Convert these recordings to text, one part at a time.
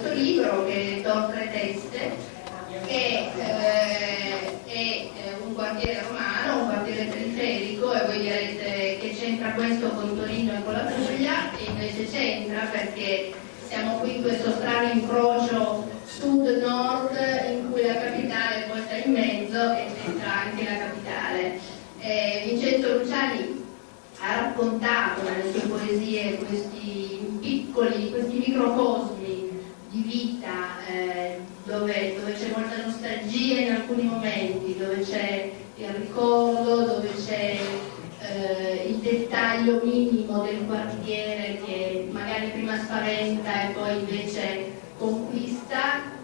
questo libro che do 3 teste, che è un quartiere romano, un quartiere periferico, e voi direte che c'entra questo con Torino e con la Puglia, e invece c'entra perché siamo qui in questo strano incrocio sud-nord in cui la capitale è posta in mezzo e c'entra anche la capitale. Vincenzo Luciani ha raccontato nelle sue poesie questi piccoli, questi microcosmi di vita dove c'è molta nostalgia in alcuni momenti, dove c'è il ricordo, dove c'è il dettaglio minimo del quartiere che magari prima spaventa e poi invece conquista.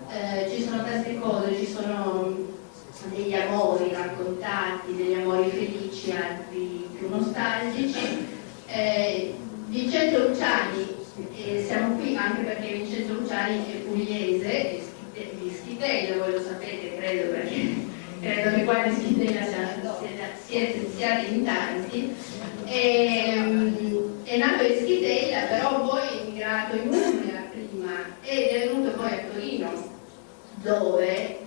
Ci sono tante cose, ci sono degli amori raccontati, degli amori felici, altri più nostalgici. Vincenzo Luciani, siamo qui anche perché Vincenzo Luciani è pugliese, di Schitella, voi lo sapete, credo, perché credo che qua di Schitella siete in tanti. È nato in Schitella, però poi è emigrato in Umbria prima ed è venuto poi a Torino, dove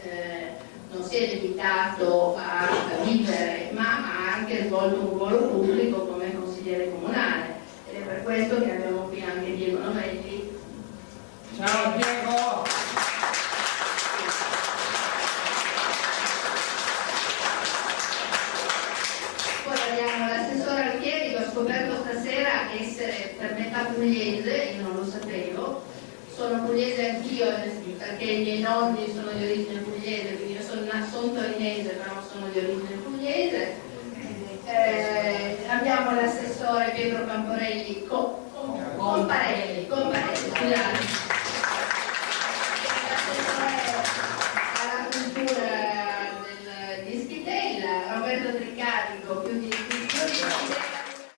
non si è limitato a vivere, ma ha anche svolto un ruolo pubblico come consigliere comunale, ed è per questo che abbiamo qui anche Diego Novelli. Ciao Diego! Poi abbiamo l'assessore Alfieri, che ho scoperto stasera essere per metà pugliese, io non lo sapevo. Sono pugliese anch'io perché i miei nonni sono di origine pugliese, quindi io sono torinese, però sono di origine pugliese. Abbiamo l'assessore Pietro Camporelli, Comparelli, scusate.